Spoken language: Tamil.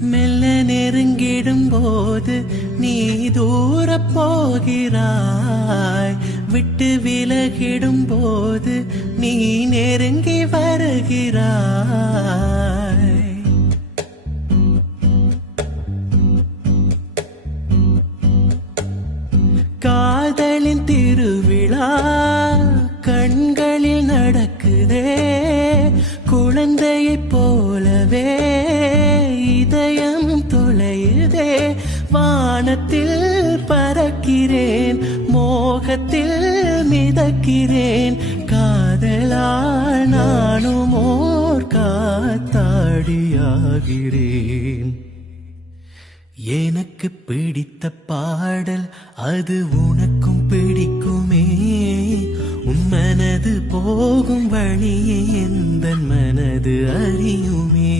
மெல்ல நெருங்கிடும் போது நீ தூர போகிறாய், விட்டு விலகிடும் போது நீ நெருங்கி வருகிறாய். காதலின் திருவிழா கண்களில் நடக்குதே, குழந்தையைப் போலவே இதயம் தொலையுதே. வானத்தில் பறக்கிறேன், மோகத்தில் மிதக்கிறேன், காதலால் நானும் ஓர் காத்தாடியாகிறேன். எனக்கு பிடித்த பாடல் அது உனக்கும் பிடிக்குமே, உன் மனது போகும் வழியை எந்த மனது அறியுமே.